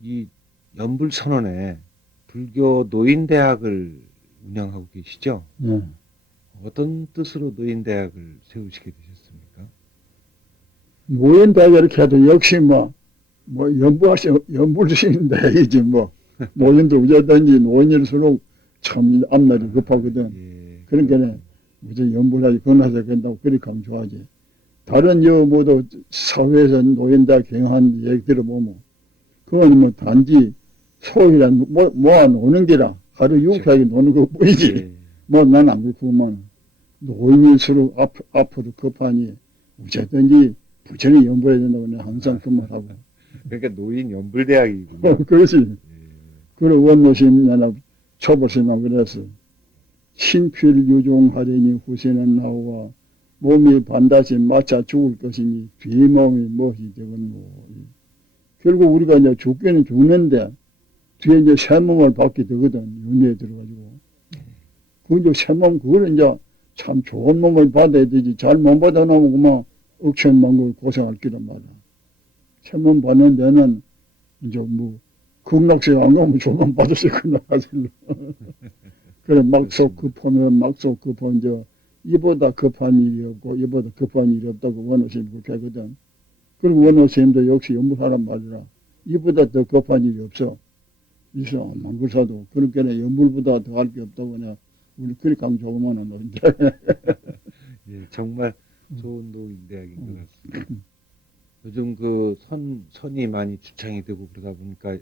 이 연불선원에 불교 노인대학을 운영하고 계시죠? 예. 어떤 뜻으로 노인대학을 세우시게 되셨습니까? 노인대학 이렇게 해도 역시 연불신대이지 노인도 어쩌든지 노인일수록 참 앞날이 급하거든. 예, 그러니까 무슨 연불하지 건하자 된다고 그렇게 강조하지. 다른 모두 사회에서 노인대학 경영한 얘기 들어보면 그건 단지 소위란 모아노는 게라 하루 유쾌하게 노는 것뿐이지. 예, 난 안 그렇구만. 노인일수록 앞으로 급하니 어쨌든지 부처님 연불해야 된다고 내가 항상 그 말하고. 그러니까 노인 연불대학이군요. 그렇지. 예, 그리고 원노심이나 초보심하고 그래서 신필유종하려니 후세는 나오와 몸이 반드시 맞아 죽을 것이니 뒤몸이 무엇이 되겠노. 결국 우리가 이제 죽기는 죽는데 뒤에 이제 새 몸을 받게 되거든. 윤회에 들어가지고. 그 이제 새 몸, 그걸 이제 참 좋은 몸을 받아야 되지. 잘 못 받아놓으면 그만 억천만 걸 고생할 기란 말이야. 새 몸 받는 데는 이제 극락세 안 가면 조만 받을 수 있구나, 사실로. 그래, 막속 급하면 막속 급한 이보다 급한 일이 없고, 이보다 급한 일이 없다고 원호스님 그렇게 하거든. 그리고 원호스님도 역시 연불하란 말이라, 이보다 더 급한 일이 없어. 있어, 망굴사도. 그러니까 연불보다 더 할 게 없다고 내가, 우리 그리 강조하고만 하는데. 예, 정말 좋은 노인대학인 것 음. 같습니다. 요즘 그 선이 많이 주창이 되고 그러다 보니까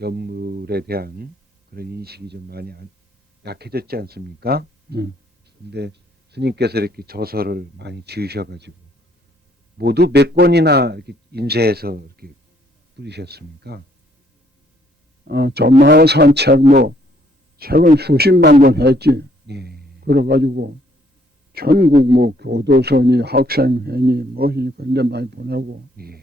연물에 대한 그런 인식이 좀 많이 약해졌지 않습니까? 근데 스님께서 이렇게 저서를 많이 지으셔가지고 모두 몇 권이나 이렇게 인쇄해서 이렇게 뿌리셨습니까? 전마에 산 책, 책은 수십만 권 했지. 예, 그래가지고, 전국 교도소니 학생회니 근데 많이 보내고. 예.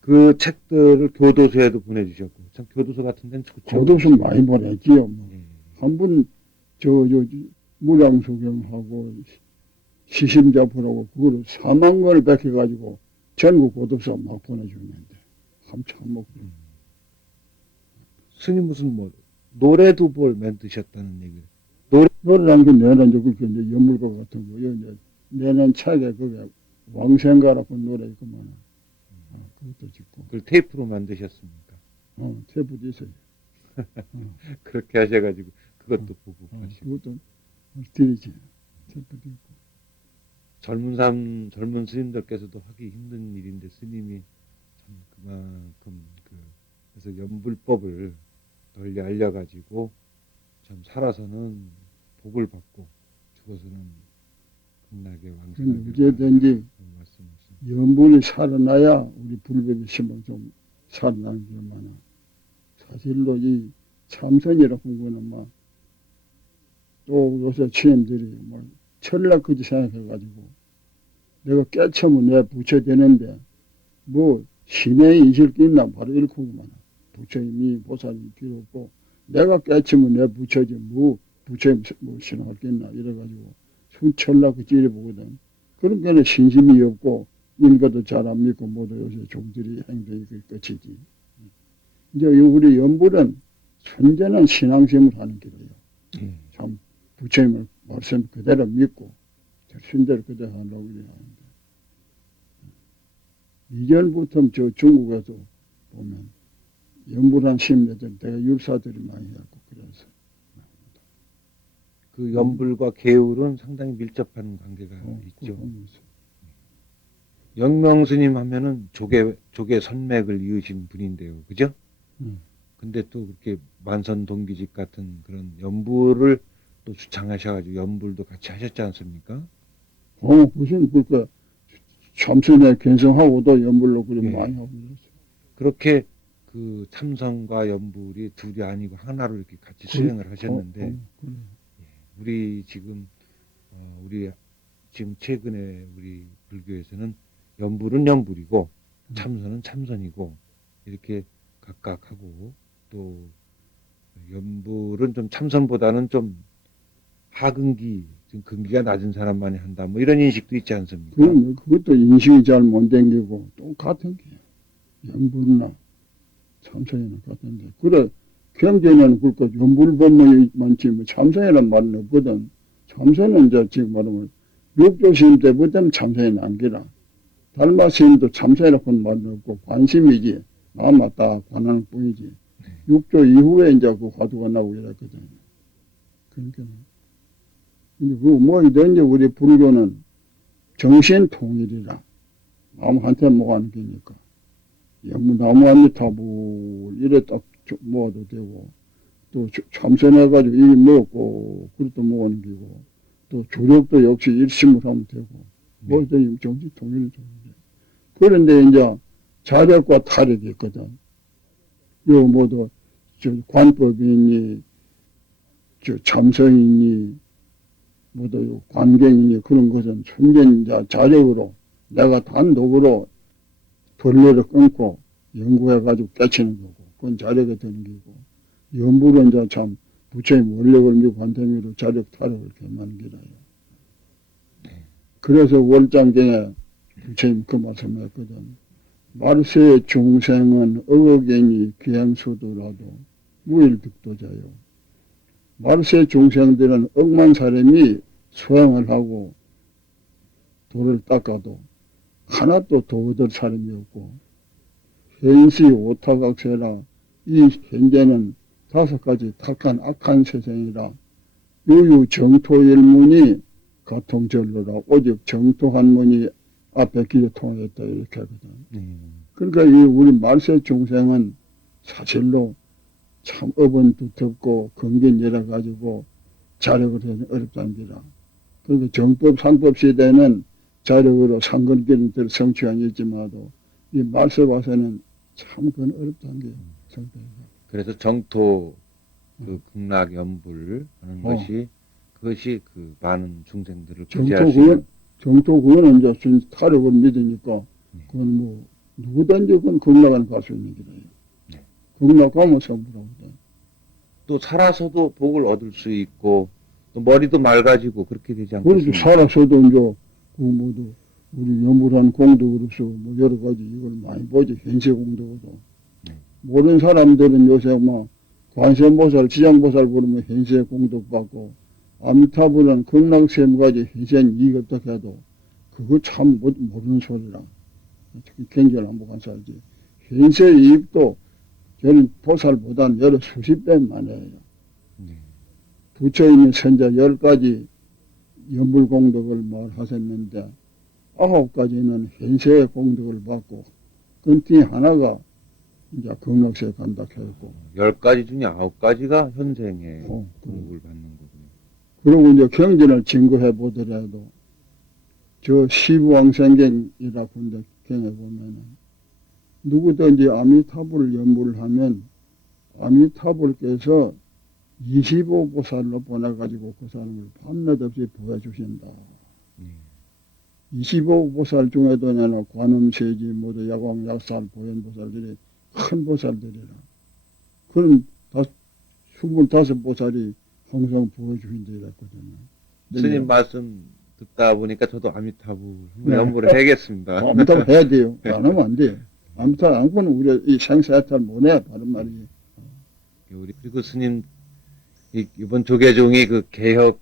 그 책들을 교도소에도 보내주셨고, 참 교도소 같은 데는 좋죠. 교도소 많이 보냈지요. 예, 한 번, 무량수경하고 시심자풀하고 그거를 4만 권을 베껴가지고 전국 교도소 막 보내주는데. 한참 스님 무슨 뭐 노래도 뭘 만드셨다는 얘기를. 노래라는 게 내는 그렇게 이제 연물과 같은 거. 이제 내는 책에 그게 왕생가라고 노래 있구만. 그것도 짓고. 그걸 테이프로 만드셨습니까? 테이프도 있어요. 그렇게 하셔가지고 그것도 보고 하시고. 그것도 드리지. 테이프도 있고. 젊은 스님들께서도 하기 힘든 일인데 스님이 참 그만큼 그래서 연불법을 널리 알려가지고 참 살아서는 복을 받고 죽어서는 극락에 왕생하게 어쨌든지 말씀하신. 연분이 살아나야 우리 불법의 신방 좀 살아나는 게 많아. 사실로 이 참선이라고 한 거는 또 요새 스님들이 철학까지 생각해가지고 내가 깨치면 내 부처 되는데 신의 있을 게 있나 바로 이렇게 하고만 부처님이 보살이 필요 없고 내가 깨치면 내 부처지 부처님 신앙할 게 있나 이래가지고 순철학을 찌려보거든. 그러니까 신심이 없고 인가도 잘 안 믿고 모두 요새 종들이 행동이 끝이지. 이제 우리 연불은 순전한 신앙심을 하는 길이에요. 참 부처님을 말씀 그대로 믿고 순대로 그대로 하려고 그래 하는데 이전부터 저 중국에서 보면 연불한 심리들 내가 율사들이 많이 해갖고 그래서 그 연불과 계율은 상당히 밀접한 관계가 있죠. 영명스님 하면은 조계 선맥을 이으신 분인데요, 그죠? 근데 또 그렇게 만선동기집 같은 그런 연불을 또 주창하셔가지고 연불도 같이 하셨지 않습니까? 무슨 참선에 견성하고도 연불로 그래 예. 많이 하고 그랬어. 그렇게 그 참선과 연불이 둘이 아니고 하나로 이렇게 같이 수행을 하셨는데 우리 지금 최근에 우리 불교에서는 연불은 연불이고 참선은 참선이고 이렇게 각각 하고 또 연불은 좀 참선보다는 좀 하근기, 좀 근기가 낮은 사람만이 한다. 뭐 이런 인식도 있지 않습니까? 그것도 인식이 잘 못 댕기고 똑같은 게 연불이나 참선에는 같은데. 그래, 경전에는 그렇고 연불법문이 많지, 뭐 참선이란 말은 없거든. 참선은 이제 지금 말하면 육조 시임 때부터는 참선이 남기라. 달마 시임도 참선이라고는 말은 없고 관심이지. 남았다 관하는 뿐이지. 육조 이후에 이제 그 화두가 나오고 이랬거든. 그러니까. 근데 그 뭐이든지 우리 불교는 정신 통일이라. 아무한테 뭐가 안 되니까. 나무 한잎 타부 이래 딱 모아도 되고 또 참선해가지고 이 먹고 그릇도 먹는 기고 또 조력도 역시 일심을 하면 되고 뭐든 정신 통일이 좋은데 그런데 이제 자력과 타력이 있거든. 요 모두 저 관법이니 저 참선이니 모두 관경이니 그런 것은纯전 자력으로 내가 단독으로 본래를 끊고 연구해가지고 깨치는 거고, 그건 자력이 되는 거고, 연불은 이제 참 부처님 원력을 믿고 관태미로 자력 타력을 겸하는 기라요. 그래서 월장경에 부처님 그 말씀을 했거든. 말세 중생은 억억이니 기행수도라도 무일득도자요. 말세 중생들은 억만 사람이 수행을 하고 도를 닦아도 하나도 더 얻을 사람이 없고 현시 오타각세라 이 현재는 5가지 탁한 악한 세상이라 유유 정토일문이 가통절로라 오직 정토한문이 앞에 길에 통했다 이렇게 하거든. 그러니까 이 우리 말세 중생은 사실로 참 업은 두텁고 근견이라 가지고 자력을 해서 어렵답니다. 그러니까 정법 상법 시대는 자력으로 상근기를 성취한 있지만도 이 말세 와서는 참 그건 어렵다는 게 성패가. 그래서 정토 그 극락 연불 하는 것이 그것이 그 많은 중생들을 구제할 수 있는 정토 그거는 이제 준 타력을 믿으니까 그건 뭐 누구든지 그건 극락은 갈 수 있는 길이에요. 극락 가면 성불하거든. 또 살아서도 복을 얻을 수 있고 또 머리도 맑아지고 그렇게 되지 않겠습니까? 그래서 살아서도 이제 그 모두 우리 연불한 공덕으로서 뭐 여러 가지 이걸 많이 보지 현세 공덕으로. 모르는 사람들은 요새 뭐 관세음보살, 지장보살 부르면 현세 공덕 받고 아미타불은 극락세무가지 현세는 이익 어떻게 해도 그거 참 모르는 소리라. 특히 경전 안 보고 살지. 현세 이익도 저는 보살보다는 여러 수십 배 많아요. 부처님이 선자 10가지 연불공덕을 말하셨는데 9가지는 현세의 공덕을 받고 그뒤 하나가 이제 극락세에 간다 했고 10가지 중에 9가지가 현생의 공덕을 받는 거군요. 그리고 이제 경전을 증거해 보더라도 저 시부왕생경이라 군데 경에 보면은 누구든지 아미타불을 연불을 하면 아미타불께서 25보살로 보내가지고 그 사람을 밤낮 없이 보여주신다. 25보살 중에도 나는 관음세지 모두 야광, 약살, 보현보살들이 큰 보살들이라. 그런 25보살이 항상 보여주신다 이랬거든요. 스님 말씀 듣다 보니까 저도 아미타불 연불을 해야겠습니다. 아미타불 해야 돼요. 안 하면 안 돼. 아미타불 안 하면 우리가 이 생사해탈 못해. 다른 말이에요. 그리고 스님 이번 조계종이 그 개혁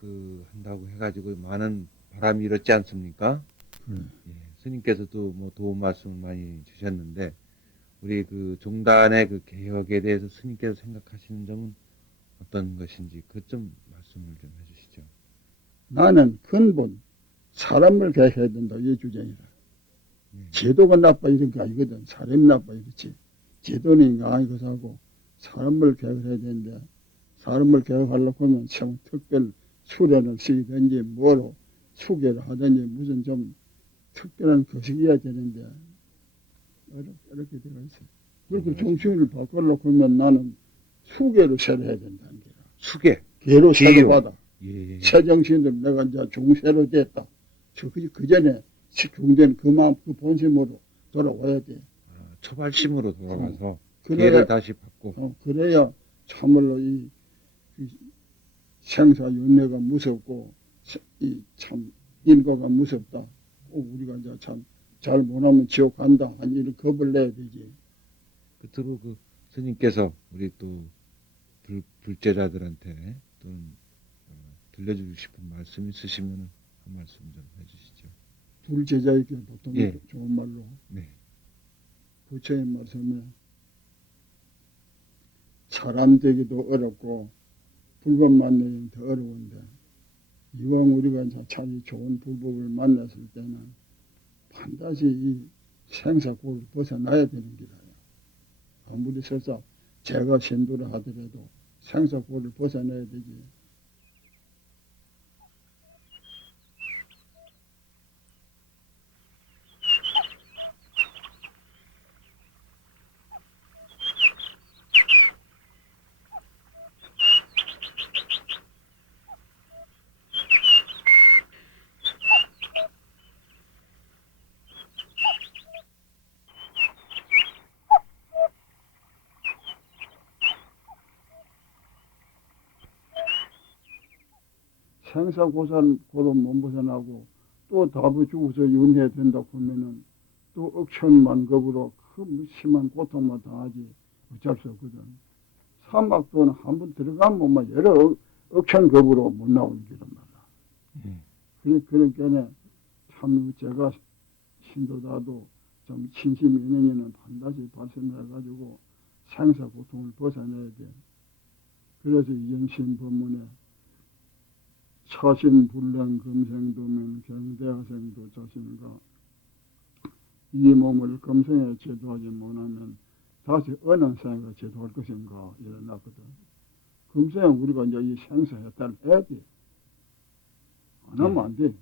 그 한다고 해가지고 많은 바람이 일었지 않습니까? 예, 스님께서도 뭐 도움 말씀 많이 주셨는데 우리 그 종단의 그 개혁에 대해서 스님께서 생각하시는 점은 어떤 것인지 그 좀 말씀을 좀 해주시죠. 나는 근본 사람을 개혁해야 된다 이 주장이라. 제도가 나빠 이런 게 아니거든. 사람이 나빠 이렇지. 제도는 강하게 하고 사람을 개혁해야 되는데 사람을 개혁하려고 하면 참 특별 수련을 쓰든지 뭐로 수계를 하든지 무슨 좀 특별한 거식이어야 되는데 어렵게 되어 있어요. 그리고 정신을 바꾸려고 하면 나는 수계로 새로 해야 된다는 거야. 수계? 개로 새로 받아. 예. 새 정신들 내가 이제 중세로 됐다. 그 전에 중된 그 마음 그 본심으로 돌아와야 돼. 초발심으로 돌아가서 그래야, 개를 다시 받고. 그래야 참말로 이 생사윤회가 무섭고 이 참 인과가 무섭다. 우리가 이제 참 잘 못하면 지옥 간다. 아니 이런 겁을 내야 되지. 끝으로 그 스님께서 우리 또 불제자들한테 또는 들려주고 싶은 말씀 있으시면 한 말씀 좀 해주시죠. 불제자에게 보통 예. 좋은 말로 네. 부처의 말씀에 사람 되기도 어렵고 불법 만나기는 더 어려운데 이왕 우리가 이제 자기 좋은 불법을 만났을 때는 반드시 이 생사고를 벗어나야 되는 길이에요. 아무리 설사 제가 신도를 하더라도 생사고를 벗어나야 되지. 생사고도 못 벗어나고 또 다부 죽어서 윤회해야 된다 그러면은 또 억천만급으로 그 심한 고통만 당하지 어쩔 수 없거든. 사막도는 한번 들어가면 뭐 여러 억천급으로 못 나오는 길은 말이야. 그러니까 참 제가 신도다도 좀 신심이 있는 이는 반드시 발심해가지고 생사고통을 벗어내야 돼. 그래서 이정신 법문에 차신 불량 금생도면 경대하생도 자신과 이 몸을 금생에 제도하지 못하면 다시 어느 생에 제도할 것인가 일어났거든. 금생에 우리가 이제 이 생사해탈을 해야 돼. 안 하면 안 돼.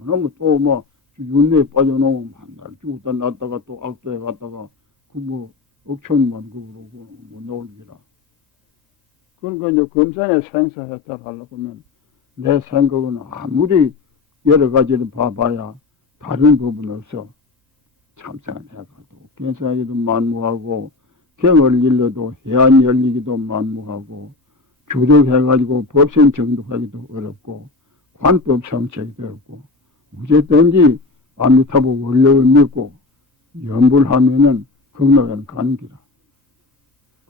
안 하면 또 뭐 윤회에 빠져놓으면 한날 죽었다 났다가 또 악도에 갔다가 그 뭐 억천만급으로 못 나올 기라. 그러니까 이제 금생에 생사해탈 하려고 하면 내 생각은 아무리 여러 가지를 봐봐야 다른 법은 없어. 참선을 해가도 견성하기도 만무하고 경을 일러도 해안이 열리기도 만무하고 주력해가지고 법신 정독하기도 어렵고 관법 성취하기도 어렵고 무엇이든지 아미타불 원력을 믿고 연불하면은 극락에는 가는 기라.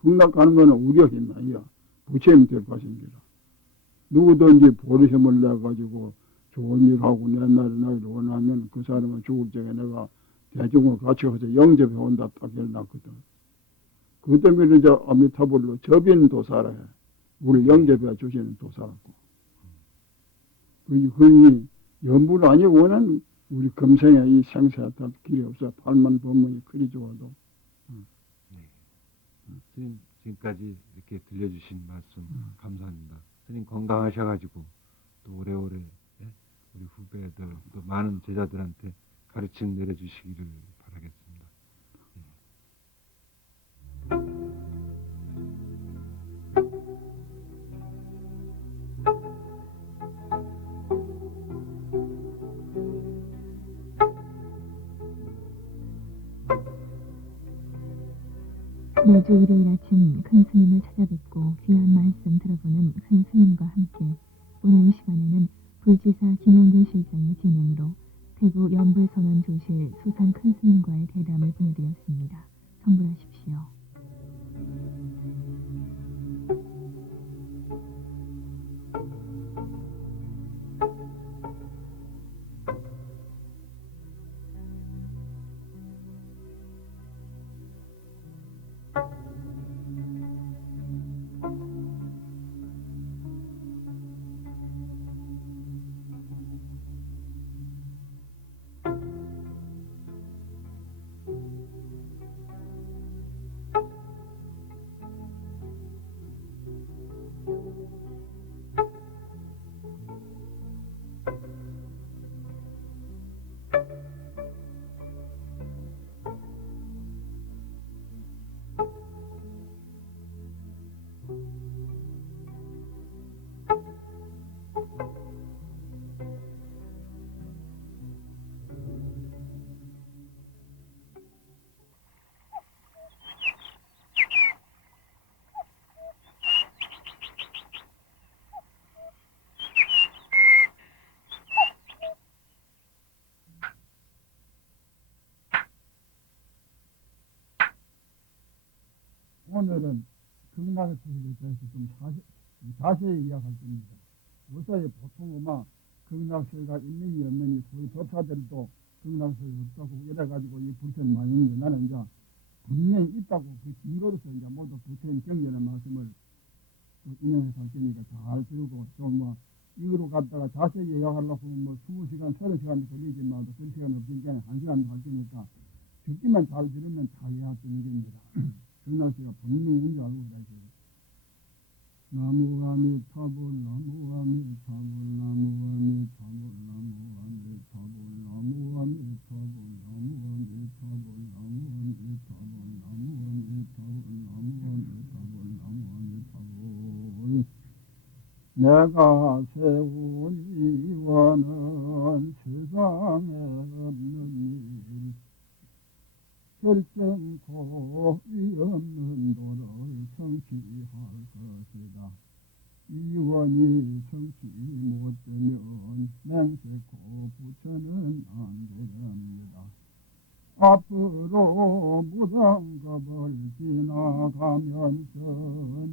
극락 가는 거는 우리가 힘이 아니야. 부처님 될 것인 기라. 누구든지 보리힘을 내가지고 좋은 일하고 내 날이 나기를 원하면 그 사람은 죽을 적에 내가 대중을 같이 가서 영접해 온다 딱 해놨거든. 그 때문에 이제 아미타불로 접인 도사라 해. 우리 영접해 주시는 도사라고. 그니 연불 아니고는 우리 금생에 이 생사에 다 길이 없어. 팔만 법문이 그리 좋아도. 스님 지금까지 이렇게 들려주신 말씀 감사합니다. 스님 건강하셔가지고 또 오래오래 우리 후배들 또 많은 제자들한테 가르침 내려주시기를 바라겠습니다. 매주 일요일 아침 큰 스님을 찾아뵙고 귀한 말씀 들어보는 큰 스님과 함께 오늘 이 시간에는 불지사 김용준 실장의 진행으로 대구 연불선언 조실 수산 큰 스님과의 대담을 보내드렸습니다. 성불하십시오. 오늘은 극락세계에 대해서 좀 자세히 이야기할 겁니다. 요새 보통 아마 극락세계가 있는지 없는지 소위 법사들도 극락세계가 없다고 이래가지고 이 불편을 많이 했는데 나는 이제 분명히 있다고 그 증거로서 이제 모두 부처님 경전의 말씀을 인용해서 할 테니까 잘 들고 좀 뭐 이거로 갖다가 자세히 이야기하려고 하면 뭐 20시간, 30시간도 걸리지만 그런 시간 없으니까 1시간도 할 테니까 듣기만 잘 들으면 다 이해하는 겁니다. 극락세계가 분명히 있는 줄 알고 계세요. 나무 아미타불 나무 아미타불 나무 아미타불 나무 아미타불 나무 아미타불 나무 아미타불 나무 아미타불 나무 아미타불 나무 아미타불 나무 아미타불 내가 세운 이원은 세상에 없는 일 결정코 위없는 도를 성취할 것이다. 이원이 성취 못되면 맹세코 부처는 안 되렵니다. 앞으로 무당급을 지나가면서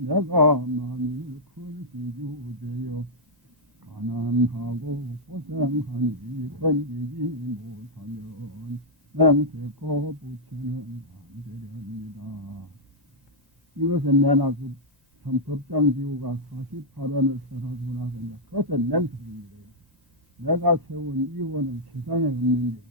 내가 만일 큰 시주되어 가난하고 고생하니 건지지 못하면 맹세코 부처는 안 되렵니다. 이것은 내나 참 법장지구가 48원을 써가지고 나서 그것은 맹세입니다. 내가 세운 이원은 세상에 없는 게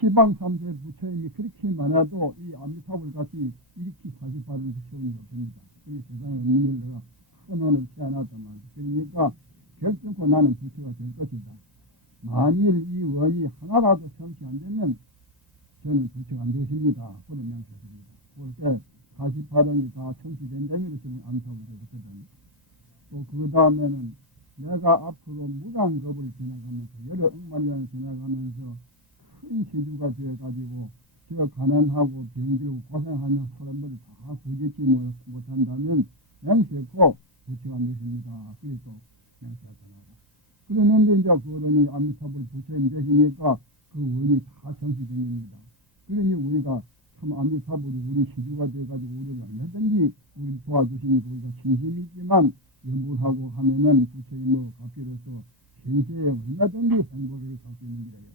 시방 3세 부처님이 그렇게 많아도 이 아미타불 같이 이렇게 48원을 세운 게 없습니다. 이 세상에 없는 걸 내가 큰 원을 태어났단 말이죠. 그러니까 결정코 나는 부처가 될 것이다. 만일 이 원이 하나라도 성취 안 되면 저는 부처가 안 되십니다. 그런 명세입니다. 그럴 때 48원이 다 성취된다는 것을 암사하고 되거든요. 또 그 다음에는 내가 앞으로 무당급을 지나가면서 여러 억만 년을 지나가면서 큰 시주가 되어가지고 저 가난하고 병들고 고생하는 사람들을 다 구제치 못한다면 명세코 부처가 안 되십니다. 그래서 명세하잖아요. 그러는데 이제 그러니 아미타불 부처님 되시니까 그 원이 다 성취됩니다. 그러니 우리가 참 아미타불이 우리 시주가 되어가지고 우리를 얼마든지 우리 도와주시니까 우리가 신심이 있지만 연불하고 하면은 부처님의 갚이로서 신세에 얼마든지 행복을 갈 수 있는 거예요.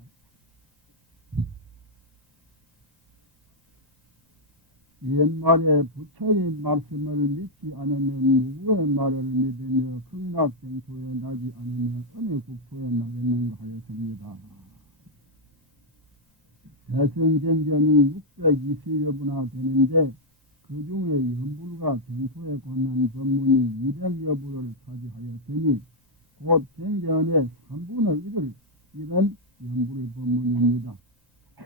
옛말에 부처의 말씀을 믿지 않으면 누구의 말을 믿으며 극락정토에 나지 않으면 어느 국토에 나겠는가 하였습니다. 대승경전이 620여 분나 되는데 그 중에 연불과 정토에 관한 법문이 200여 부를 차지하였으니 곧 경전의 3분의 1을 이런 연불의 법문입니다.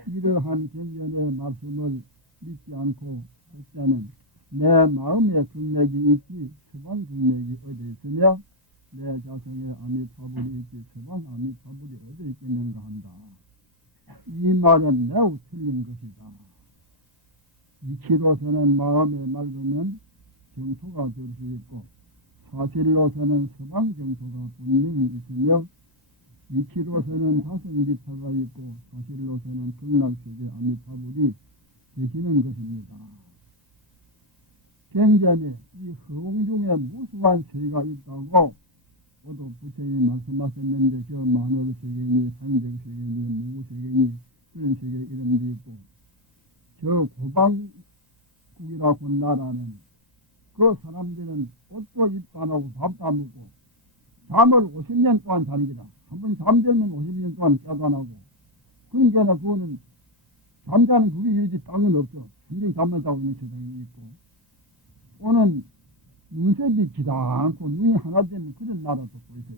이러한 경전의 말씀을 믿지 않고 혹자는 내 마음에 극맥이 있지 서방 극맥이 어디 있으며 내 자성에 아미타불이 있지 서방 아미타불이 어디 있겠는가 한다. 이 말은 매우 틀린 것이다. 이치로서는 마음에 맑으면 정토가 될 수 있고 사실로서는 서방 정토가 분명히 있으며 이치로서는 다성기타가 있고 사실로서는 극락세계 아미타불이 되시는 것입니다. 경전에 이 허공 중에 무수한 세계가 있다고 모두 부처님이 말씀하셨는데 저 만월세계니 상정세계니 무세계니 그런 세계 이름도 있고 저 고방국이라고 나라는 그 사람들은 옷도 입도 안 하고 밥도 안 먹고 잠을 50년 동안 자니기다. 한번 잠들면 50년 동안 깨도 안 하고 그러니까 그거는 잠자는 그게 일지 땅은 없어. 굉장히 잠만 자고 있는 세상이 있고 또는 눈썹이 지다 않고 눈이 하나 되면 그런 나라도 또 있어요.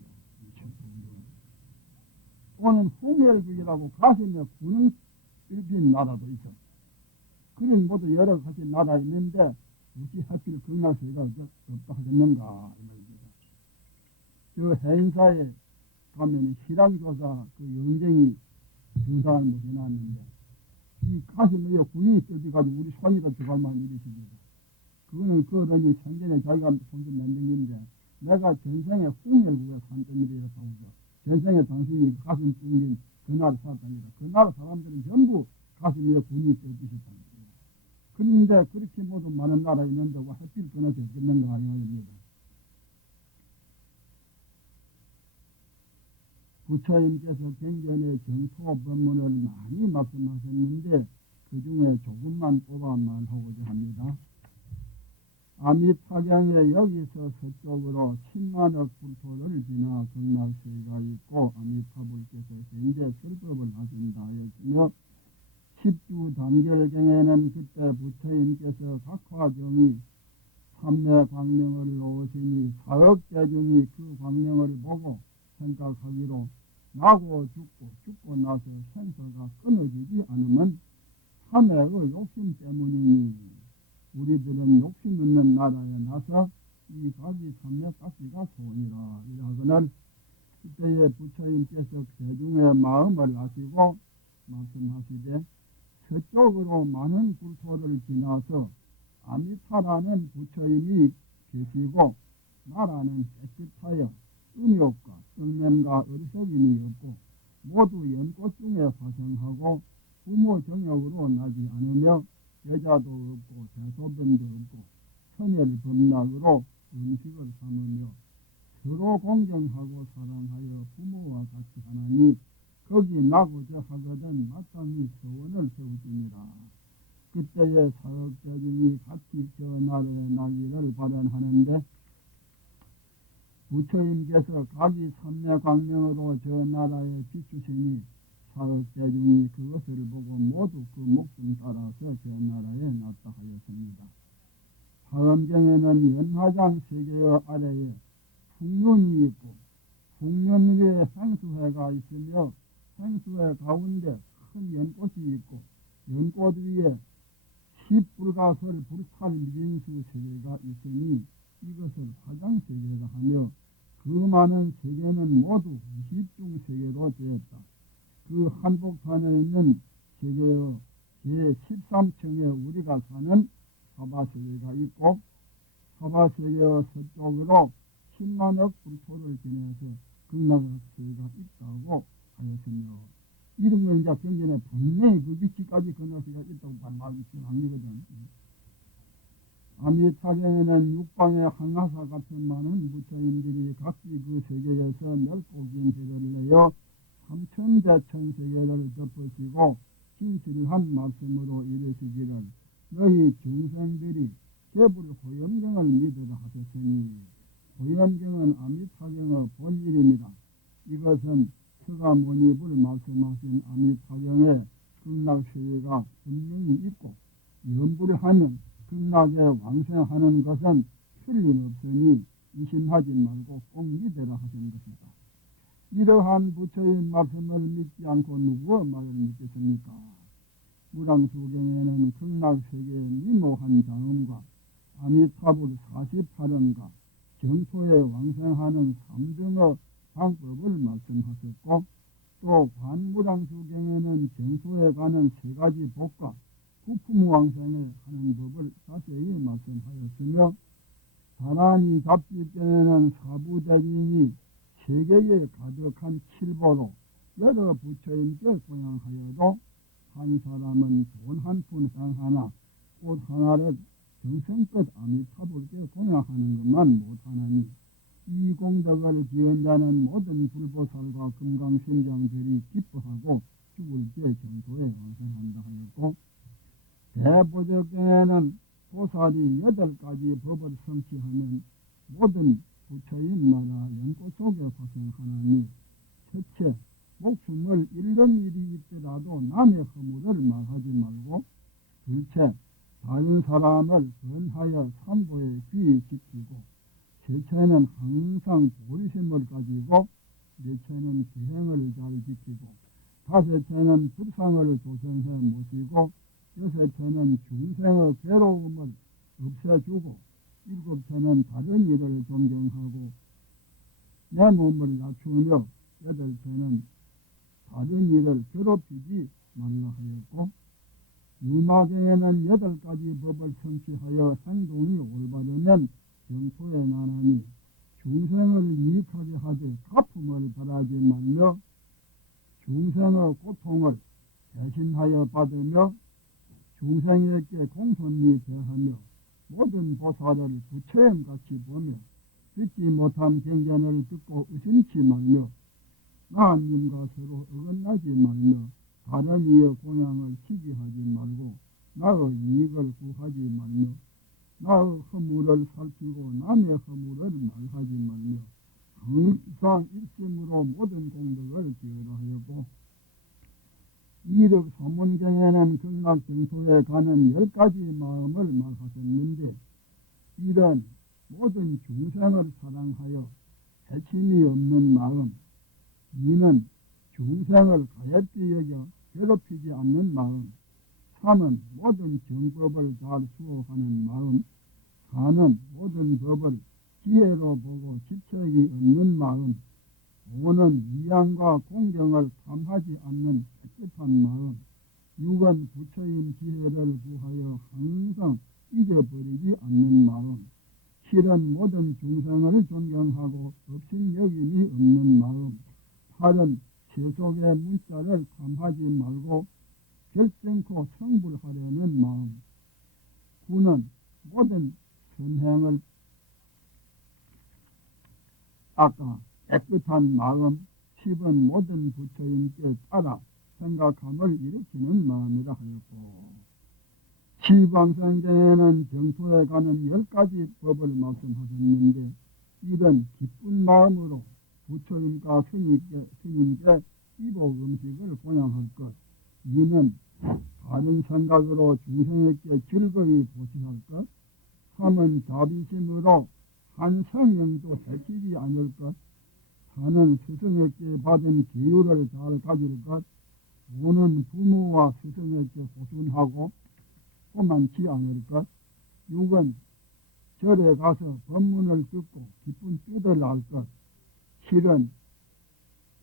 또는 홍열국이라고 가슴에 구멍 뚫린 나라도 있어. 그런 모두 여러 가지 나라 있는데 어찌 하필 극락세계가 없다 하겠는가 이 말입니다. 저 해인사에 가면 실황조사 그 영쟁이 증상을 못 해놨는데 이 가슴에 군인이 뜯어가지고 우리 손이다 들어갈 만한 일이십니다. 그거는 그 어른이 생전에 자기가 손좀 만든 건데 내가 전생에 홍열국에 산더미리에 살고 전생에 당신이 가슴 뚫린 그 나라 살았답니다. 그 나라 사람들은 전부 가슴에 군인이 뜯으셨답니다. 그런데 그렇게 모두 많은 나라에 있는다고 하필 끊어져 있겠는가 하여입니다. 부처님께서 경전의 정토 법문을 많이 말씀하셨는데 그 중에 조금만 뽑아 말하고자 합니다. 아미타경에 여기서 서쪽으로 10만억 불토를 지나 극락세계가 있고 아미타불께서 현재 설법을 하신다 하였으며 10주 단결경에는 그때 부처님께서 각화정이 삼매 광명을 놓으시니 사역대중이 그 광명을 보고 생각하기로 나고 죽고 나서 생사가 끊어지지 않으면 삼매의 욕심 때문이니 우리들은 욕심 있는 나라에 나서 이 각이 삼매 깎기가 소원이라 이러거늘 그때에 부처님께서 대중의 마음을 아시고 말씀하시되 서쪽으로 많은 불토를 지나서 아미타라는 부처님이 계시고 나라는 깨끗하여 음욕과 성냄과 어리석임이 없고 모두 연꽃 중에 화성하고 부모 정욕으로 나지 않으며 여자도 없고 대소변도 없고 선열 범락으로 음식을 삼으며 서로 공경하고 사랑하여 부모와 같이 하나니 거기 나고자 하거든 마땅히 서원을 세우시니라. 그때의 사역자들이 같이 저 나라에 나기를 발언하는데 부처님께서 각이 삼매 광명으로 저 나라에 비추시니 사역자중이 그것을 보고 모두 그 목숨 따라서 저 나라에 났다 하였습니다. 화엄경에는 연화장 세계의 아래에 풍륜이 있고 풍륜 위에 행수회가 있으며 행수회 가운데 큰 연꽃이 있고 연꽃 위에 10불가설 불탈 미진수 세계가 있으니 이것을 화장세계라 하며 그 많은 세계는 모두 20중 세계로 되었다. 그 한복판에 있는 세계의 제13층에 우리가 사는 사바세계가 있고 사바세계의 서쪽으로 10만억 불토를 지내서 극락세계가 있다고 하였으며 이런 걸 이제 경전에 분명히 그 위치까지 극락세계가 있다고 말씀합니거든. 아미타경에는 육방의 항하사 같은 많은 부처님들이 각기 그 세계에서 넓고 긴 해를 내어 3000대천 세계를 덮으시고 진실한 말씀으로 이르시기를 너희 중생들이 개불 호염경을 믿으라 하셨으니 호염경은 아미타경의 본질입니다. 이것은 서가모니불 말씀하신 아미타경에 극락세계가 분명히 있고 염불하면 극락에 왕생하는 것은 틀림없으니 의심하지 말고 꼭 믿으라 하신 것이다. 이러한 부처의 말씀을 믿지 않고 누구의 말을 믿겠습니까? 무량수경에는 극락세계의 미모한 장엄과 아미타불 48원과 정토에 왕생하는 3등의 방법을 말씀하셨고 또 관무량수경에는 정토에 가는 3가지 복과 부품왕생을 하는 법을 자세히 말씀하였으며 다란히 잡지경에는 사부대진이 세계에 가득한 7보로 여러 부처님께供養하여도 한 사람은 돈 한 푼 향하나 꽃 하나를 정성껏 아미타불께供養하는 것만 못하나니 이 공덕을 지은 자는 모든 불보살과 금강신장들이 기뻐하고 죽을 때 정토에 왕생한다 하였고 대보적경에는 보살이 8가지 법을 성취하는 모든 부처인 나라 연꽃 속에 화생하나니 첫째, 목숨을 잃는 일이 있더라도 남의 허물을 말하지 말고 둘째, 다른 사람을 번하여 삼보에 귀의시키고 셋째는 항상 보리심을 가지고 넷째는 계행을 잘 지키고 다섯째는 불상을 조성해 모시고 여섯째는 중생의 괴로움을 없애주고 일곱째는 다른 일을 존경하고 내 몸을 낮추며 여덟째는 다른 일을 괴롭히지 말라 하였고 유마경에는 8가지 법을 성취하여 행동이 올바르면 정토에 나나니 중생을 이익하게 하되 가품을 바라지 말며 중생의 고통을 대신하여 받으며 중생에게 공손히 대하며 모든 보살을 부처님같이 보며 듣지 못한 경전을 듣고 의심치 말며 나님과 서로 어긋나지 말며 다른 이의 공양을 시기하지 말고 나의 이익을 구하지 말며 나의 허물을 살피고 남의 허물을 말하지 말며 항상 일심으로 모든 공덕을 기여라 하였고 이륵 소문경에는 극락정토에 가는 10가지 마음을 말하셨는데 이런 모든 중생을 사랑하여 해침이 없는 마음, 이는 중생을 가엾게 여겨 괴롭히지 않는 마음, 3은 모든 정법을 잘 수호하는 마음, 4는 모든 법을 지혜로 보고 집착이 없는 마음, 5는 위안과 공경을 탐하지 않는 깨끗한 마음, 6은 부처님 지혜를 구하여 항상 잊어버리지 않는 마음, 7은 모든 중생을 존경하고 업신여김이 없는 마음, 8은 세속의 문자를 탐하지 말고 결정코 성불하려는 마음, 9는 모든 선행을 닦아 깨끗한 마음, 10은 모든 부처님께 따라 생각함을 일으키는 마음이라 하였고 시방생전에는 정토에 가는 10가지 법을 말씀하셨는데 이런 기쁜 마음으로 부처님과 스님께 이복 음식을 공양할 것, 이는 바른 생각으로 중생에게 즐거이 보시할 것, 3은 자비심으로 한 성령도 해치지 않을 것, 4는 스승에게 받은 기율을 잘 가질 것, 5는 부모와 스승에게 호순하고 오만치 않을 것, 6은 절에 가서 법문을 듣고 기쁜 뜻을 알 것, 7은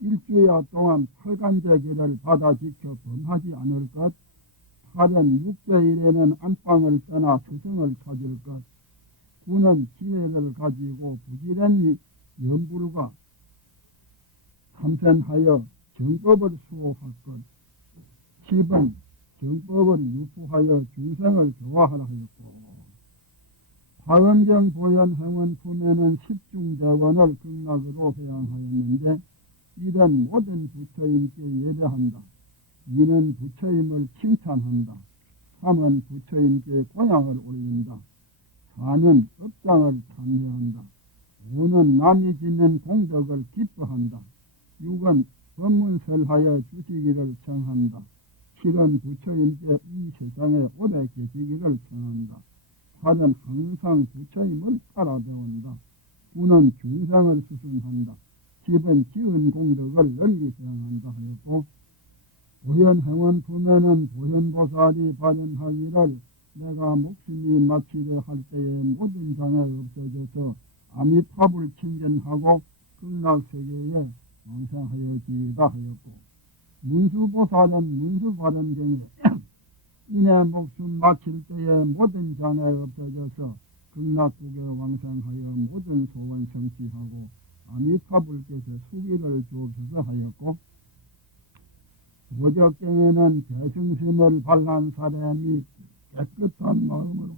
일주야 동안 8간제기를 받아 지켜 범하지 않을 것, 8은 6제1에는 안방을 떠나 스승을 찾을 것, 9는 지혜를 가지고 부지런히 연불과 참선하여 정법을 수호할 것, 10은 정법을 유포하여 중생을 교화하라 하였고 화엄경 보현행원 품에는 10중대원을 극락으로 회양하였는데 이런 모든 부처님께 예배한다. 이는 부처님을 칭찬한다. 3은 부처님께 고향을 올린다. 4는 업장을 참여한다. 5는 남이 짓는 공덕을 기뻐한다. 6은 법문설하여 주시기를 청한다. 7은 부처님께 이 세상에 오래 계시기를 청한다. 8은 항상 부처님을 따라 배운다. 9는 중생을 수순한다. 10은 지은 공덕을 널리 수행한다 하였고 보현행원 품에는 보현보살이 발현하기를 내가 목숨이 마치려 할 때에 모든 장애 없어져서 아미타불 친견하고 극락세계에 왕생하여지이다 하였고 문수보살은 문수발언경에 이내 목숨 마칠 때에 모든 장애 없어져서 극락국에 왕생하여 모든 소원 성취하고 아미타불께서 수기를 주옵소서 하였고 도적경에는 대승심을 발한 사람이 깨끗한 마음으로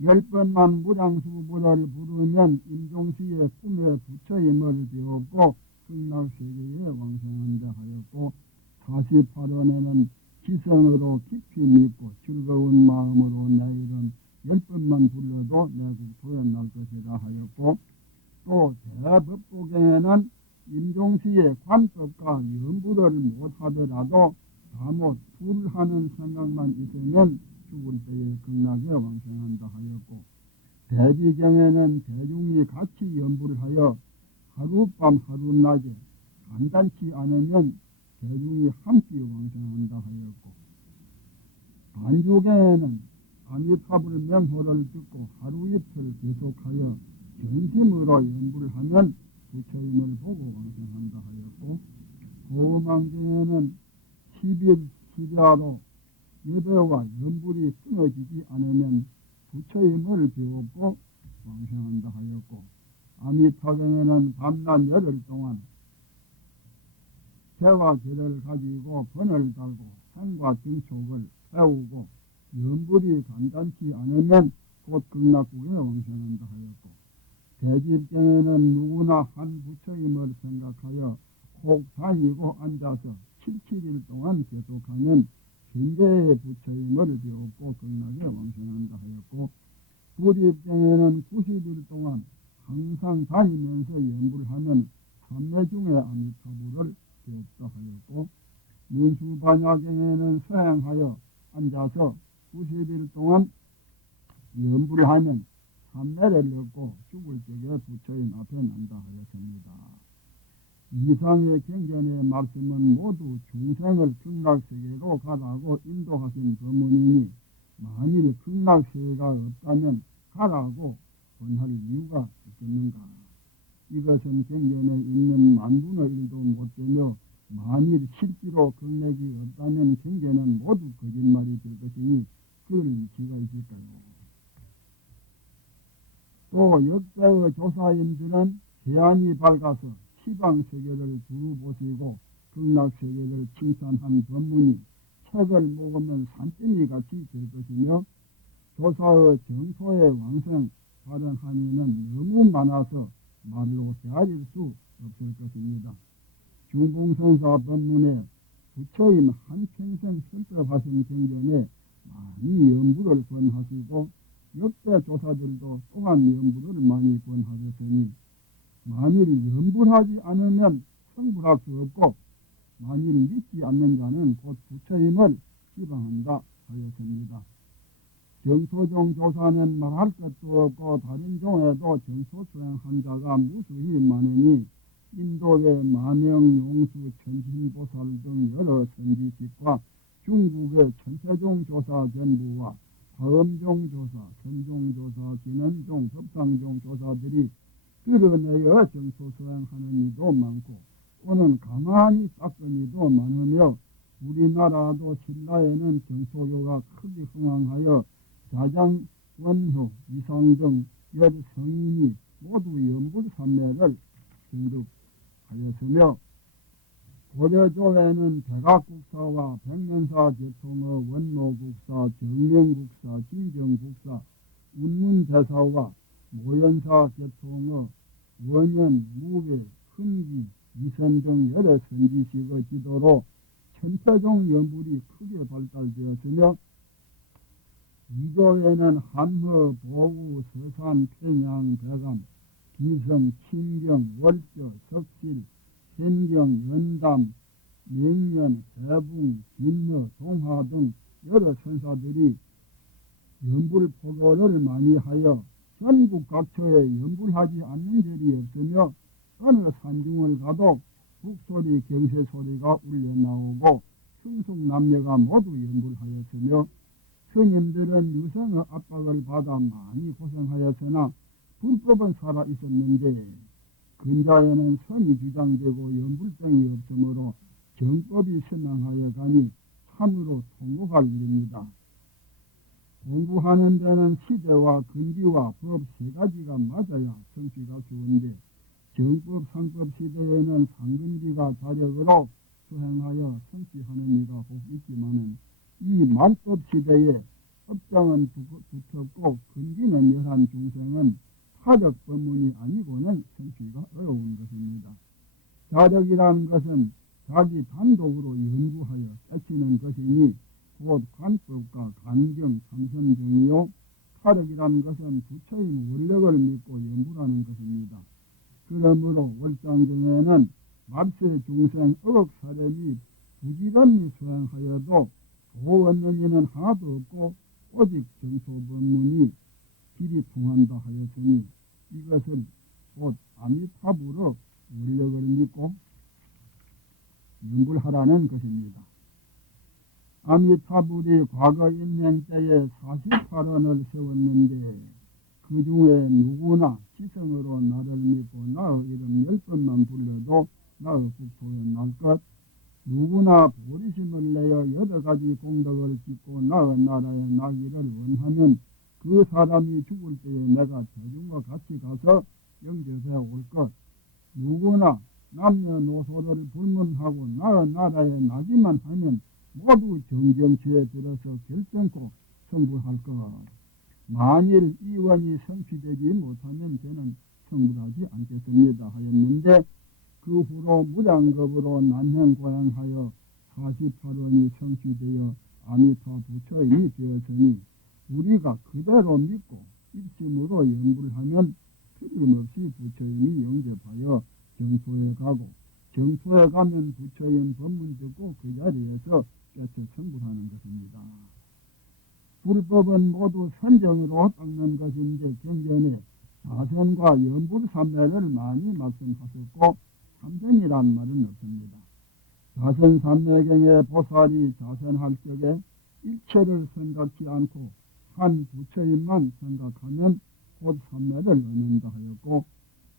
10번만 무량수보를 부르면 임종시의 꿈에 부처임을 배웠고 극락세계에 왕생한다 하였고 48원에는 지성으로 깊이 믿고 즐거운 마음으로 내 이름 10번만 불러도 내 국토에 날 것이라 하였고 또 대법보경에는 임종시의 관법과 연부를 못하더라도 다못 불하는 생각만 있으면 죽을 때에 극락에 왕생한다 하였고 대비경에는 대중이 같이 연부를 하여 하룻밤 하룻낮에 간단치 않으면 대중이 함께 왕생한다 하였고 반주경에는 아미타불 명호를 듣고 하루 이틀 계속하여 전심으로 연부를 하면 부처님을 보고 왕생한다 하였고 고음왕경에는 10일 10야로 예배와 연불이 끊어지지 않으면 부처님을 배웠고 왕생한다 하였고 아미타경에는 밤낮 열흘 동안 개와 결을 가지고 번을 달고 생과 정촉을 배우고 연불이 간단치 않으면 곧 극락국에 왕생한다 하였고 대집경에는 누구나 한 부처임을 생각하여 혹 다니고 앉아서 7일 동안 계속하면 현재의 부처임을 배웠고 극락에 왕생한다 하였고 부립경에는 90일 동안 항상 다니면서 연불하면 삼매 중에 아미타불을 배웠다 하였고 문수반야경에는 서행하여 앉아서 90일 동안 연불하면 삼매를 얻고 죽을 적에 부처인 앞에 난다 하였습니다. 이상의 경전의 말씀은 모두 중생을 극락세계로 가라고 인도하신 법문이니 만일 극락세계가 없다면 가라고 권할 이유가 있겠는가. 이것은 경전에 있는 만분의 일도 못되며 만일 실제로 극락이 없다면 경전은 모두 거짓말이 될 것이니 그럴 이치가 있을까요? 또 역대의 조사인들은 제안이 밝아서 시방세계를 두루 보시고 극락세계를 칭찬한 법문이 책을 먹으면 산더미 같이 될 것이며 조사의 정토의 왕생 다른 한의는 너무 많아서 말로 헤아릴 수 없을 것입니다. 중봉선사 법문에 부처인 한평생 설법하신 경전에 많이 연불을 권하시고 역대 조사들도 또한 연불을 많이 권하셨으니 만일 연불하지 않으면 성불할 수 없고 만일 믿지 않는 자는 곧 부처임을 지방한다 하였습니다. 정토종 조사는 말할 것도 없고 다른 종에도 정토 수행한 자가 무수히 많으니 인도의 마명, 용수, 천신보살 등 여러 선지식과 중국의 천태종 조사 전부와 다음종 조사, 선종 조사, 진원종, 법상종 조사들이 드러내어 정토 수행하는 이도 많고 또는 가만히 닦은 이도 많으며 우리나라도 신라에는 정토교가 크게 흥황하여 자장, 원효, 이상 등 열 성인이 모두 연불산매를 등극하였으며 고려조에는 백악국사와 백년사 계통의 원로국사, 정명국사, 진정국사, 운문대사와 모연사 계통의 원연, 무배, 흥기, 이선 등 여러 선지식의 지도로 천태종 연불이 크게 발달되었으며 이조에는 함허, 보구, 서산, 평양, 백암, 기성, 친경, 월조, 석실, 현경, 연담, 명년, 대붕, 진허, 동화 등 여러 선사들이 연불 포교를 많이 하여 전국 각처에 연불하지 않는 절이 없으며 어느 산중을 가도 북소리, 경세소리가 울려나오고 승숙남녀가 모두 연불하였으며 스님들은 유생의 압박을 받아 많이 고생하였으나 불법은 살아 있었는데 근자에는 선이 주장되고 연불병이 없으므로 정법이 선망하여 가니 참으로 통곡할 일입니다. 공부하는 데는 시대와 근기와 법 세 가지가 맞아야 성취가 쉬운데 정법, 상법 시대에는 상근기가 자력으로 수행하여 성취하는 이가 혹 있지만은 이 말법 시대에 업장은 두텁고 근기는 열한 중생은 타적 법문이 아니고는 성취가 어려운 것입니다. 자력이라는 것은 자기 단독으로 연구하여 깨치는 것이니 곧 관법과 간경, 참선 등이요. 타력이라는 것은 부처인 원력을 믿고 연구하는 것입니다. 그러므로 월장경에는 말세 중생 억억 사람이 부지런히 수행하여도 도 얻는 이는 하나도 없고 오직 정토법문이 길이 통한다 하였으니 이것은 곧 아미타불의 원력을 믿고 연불하라는 것입니다. 아미타불이 과거 인생 때에 48원을 세웠는데 그 중에 누구나 지성으로 나를 믿고 나의 이름 10번만 불러도 나의 국토에 날 것, 누구나 보리심을 내어 여러 가지 공덕을 짓고 나의 나라에 나기를 원하면 그 사람이 죽을 때에 내가 대중과 같이 가서 영접해 올 것, 누구나 남녀노소를 불문하고 나의 나라에 나기만 하면 모두 정정치에 들어서 결정코 성불할 것. 만일 이원이 성취되지 못하면 저는 성불하지 않겠습니다 하였는데 그 후로 무량겁으로 난행고양하여 48원이 성취되어 아미타 부처인이 되었으니 우리가 그대로 믿고 입심으로 연불하면 틀림없이 부처인이 영접하여 정토에 가고 정토에 가면 부처인 법문 듣고 그 자리에서 깨쳐 성불하는 것입니다. 불법은 모두 선정으로 닦는 것인데 경전에 자선과 연불삼매를 많이 말씀하셨고 참선이란 말은 없습니다. 자선삼매경에 보살이 자선할 적에 일체를 생각지 않고 한 부처님만 생각하면 곧 삼매를 얻는다 하였고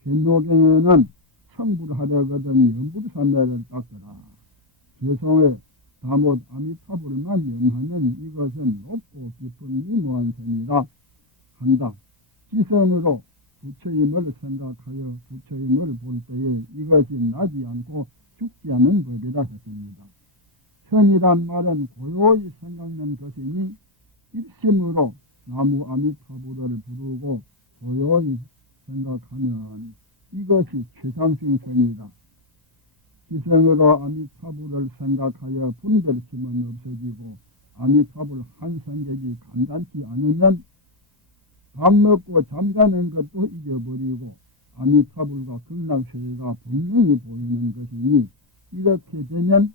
견노경에는 성불하려거든 연불삼매를 닦으라. 개성에 다못 아미타불만 염하면 이것은 높고 깊은 미무한 선이라 한다. 지성으로 부처임을 생각하여 부처임을 볼 때에 이것이 나지 않고 죽지 않는 법이라 했습니다. 선이란 말은 고요히 생각난 것이니 입심으로 나무 아미타불을 부르고 고요히 생각하면 이것이 최상승선이다. 지성으로 아미타불을 생각하여 분별심은 없어지고 아미타불 한 생각이 간단치 않으면 밥 먹고 잠자는 것도 잊어버리고 아미타불과 극락세계가 분명히 보이는 것이니 이렇게 되면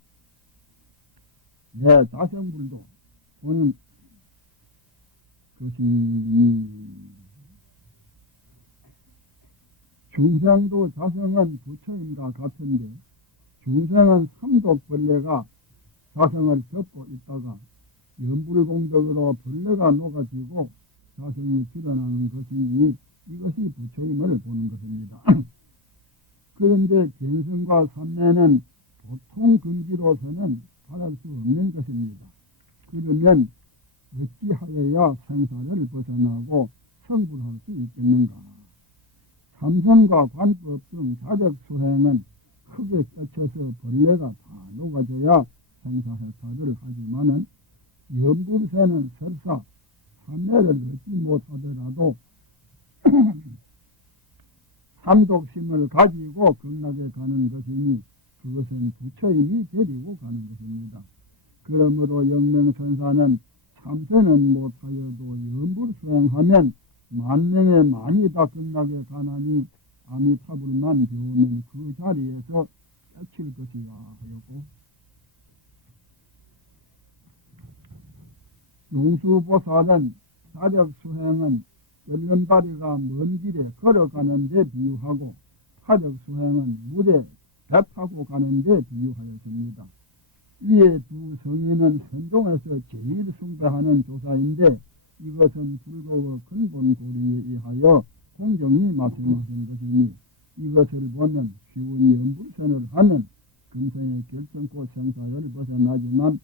내 자성불도 보는 것이니 중생도 자성은 부처님과 같은데 중생은 삼독벌레가 자성을 덮고 있다가 연불공덕으로 벌레가 녹아지고 자성이 드러나는 것이니 이것이 부처임을 보는 것입니다. 그런데 견성과 삼매는 보통 근기로서는 바랄 수 없는 것입니다. 그러면 어찌하여야 생사를 벗어나고 성불할 수 있겠는가? 참선과 관법 등 자적 수행은 크게 껴쳐서 벌레가 다 녹아져야 생사해탈을 하지만은 연불세는 설사 삼매를 얻지 못하더라도 삼독심을 가지고 극락에 가는 것이니 그것은 부처님이 데리고 가는 것입니다. 그러므로 영명선사는 참선은 못하여도 연불 수행하면 만명의 많이 다 극락에 가나니 아미타불만 배우면 그 자리에서 깨칠 것이야 하였고 용수보살은 자력 수행은 떨른다리가 먼 길에 걸어가는 데 비유하고 타력 수행은 물에 배 타고 가는 데 비유하였습니다. 위에 두 성인은 선종에서 제일 숭배하는 조사인데 이것은 불교의 근본 고리에 의하여 공정히 말씀하신 것이니 이것을 보면 쉬운 연불선을 하면 금생의 결정코 생사를 벗어나지만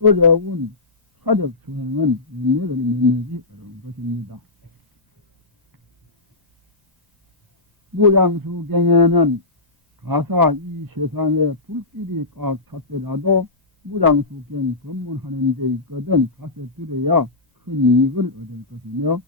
어려운 사적 수행은 윤회를 맺기 어려운 것입니다. 무량수경에는 가사 이 세상에 불길이 꽉 찼더라도 무량수경 법문하는 데 있거든 가서 들어야 큰 이익을 얻을 것이며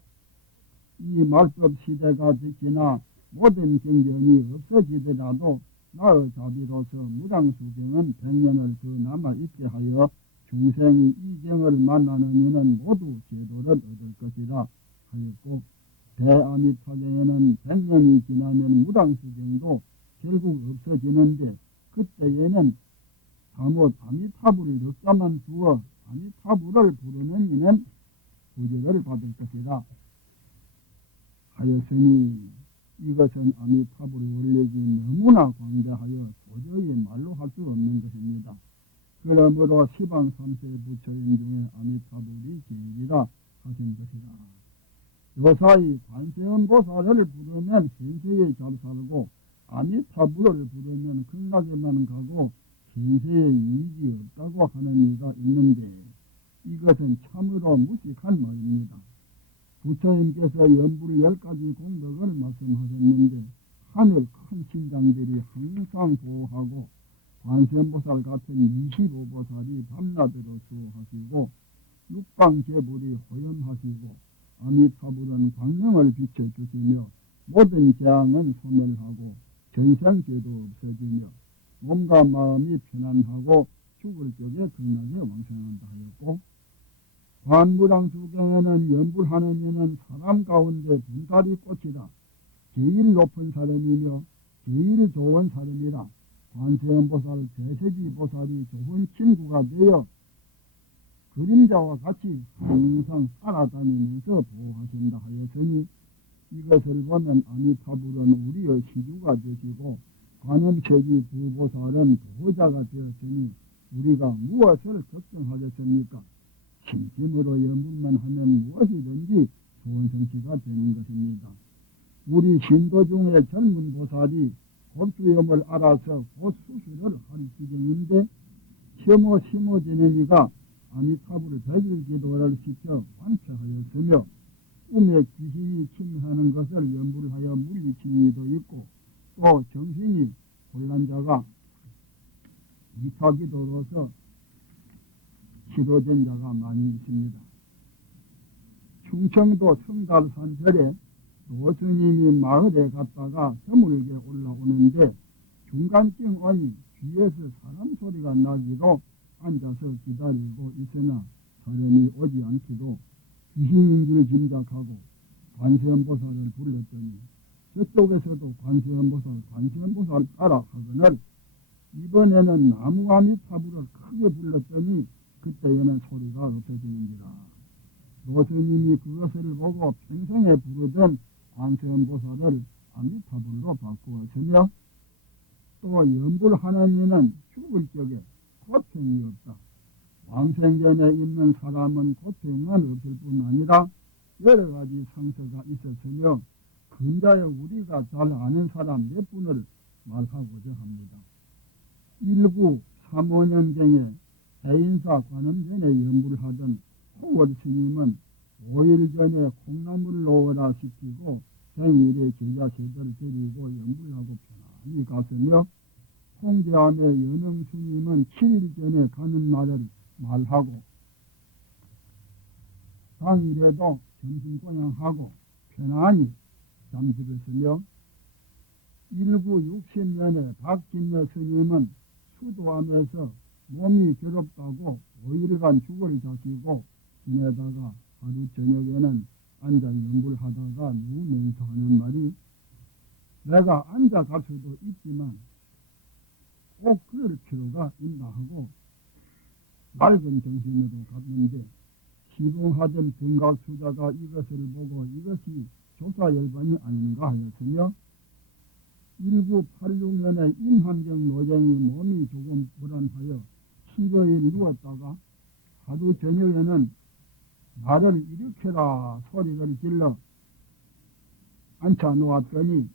이 말법 시대가 지나 모든 경전이 없어지더라도 나의 자비로서 무량수경은 100년을 더 남아있게 하여 중생이 이 경을 만나는 이는 모두 제도를 얻을 것이라 하였고 대아미타경에는 100년이 지나면 무량수경도 결국 없어지는데 그때에는 잘못 아미타불이 넉자만 두어 아미타불을 부르는 이는 구제를 받을 것이다 하였으니 이것은 아미타불의 원력이 너무나 광대하여 도저히 말로 할 수 없는 것입니다. 그러므로 시방 3세 부처인 중에 아미타불이 제일이라 하신 것이다. 요사이 관세음 보살을 부르면 현세에 잘 살고 아미타불을 부르면 극락에만 가고 현세에 이익이 없다고 하는 이가 있는데 이것은 참으로 무식한 말입니다. 부처님께서 연불 10가지 공덕을 말씀하셨는데 하늘 큰 신장들이 항상 보호하고 관세음보살 같은 25보살이 밤낮으로 수호하시고 육방제불이 호염하시고 아미타불은 광명을 비춰주시며 모든 재앙은 소멸하고 전생죄도 없어지며 몸과 마음이 편안하고 죽을 적에 극락에 왕생한다 하였고 관무량수경에는 연불하느니는 사람 가운데 분달이 꽃이라 제일 높은 사람이며 제일 좋은 사람이라 관세음보살 대세지보살이 좋은 친구가 되어 그림자와 같이 항상 따라다니면서 보호하신다 하였으니 이것을 보면 아미타불은 우리의 시주가 되시고 관음체지 부보살은 보호자가 되었으니 우리가 무엇을 걱정하겠습니까? 진심으로 연분만 하면 무엇이든지 좋은 성취가 되는 것입니다. 우리 신도 중에 젊은 보살이 법주염을 알아서 곧 수술을 할 지경인데 심어지는 이가 아미타불 100일 기도를 시켜 완쾌하였으며 꿈에 귀신이 침해하는 것을 연불하여 물리치는 이도 있고 또 정신이 혼란자가 이타기도로서 치료된 자가 많이 있습니다. 충청도 성달산절에 노스님이 마을에 갔다가 드물게 올라오는데 중간쯤 오니 뒤에서 사람 소리가 나기로 앉아서 기다리고 있으나 사람이 오지 않기로 귀신인 줄 짐작하고 관세음보살을 불렀더니 저쪽에서도 관세음보살 따라 하거늘 이번에는 나무아미타불을 크게 불렀더니 그때에는 소리가 없어지는지라. 노스님이 그것을 보고 평생에 부르던 관세음보살을 아미타불로 바꾸었으며 또 연불하는 이는 죽을 적에 고통이 없다. 왕생전에 있는 사람은 고통은 없을 뿐 아니라 여러 가지 상처가 있었으며 근자에 우리가 잘 아는 사람 몇 분을 말하고자 합니다. 1935년경에 대인사 관음전에 연불을 하던 호월 스님은 5일 전에 콩나물 놓으라 시키고 생일에 제자 세대를 데리고 연불하고 편안히 갔으며 홍제암의 연흥 스님은 7일 전에 가는 날을 말하고 당일에도 점심공양하고 편안히 잠식했으며 1960년에 박진여 스님은 수도암에서 몸이 괴롭다고 5일간 죽을 자시고 지내다가 하루 저녁에는 앉아 연불하다가 누우면서 하는 말이 내가 앉아 갈 수도 있지만 꼭 그럴 필요가 있나 하고 맑은 정신으로 갔는데 시봉하던 등각수자가 이것을 보고 이것이 조사열반이 아닌가 하였으며 1986년에 임한경 노정이 몸이 조금 불안하여 15일 누웠다가 하루 저녁에는 나를 일으켜라 소리를 질러 앉혀 놓았더니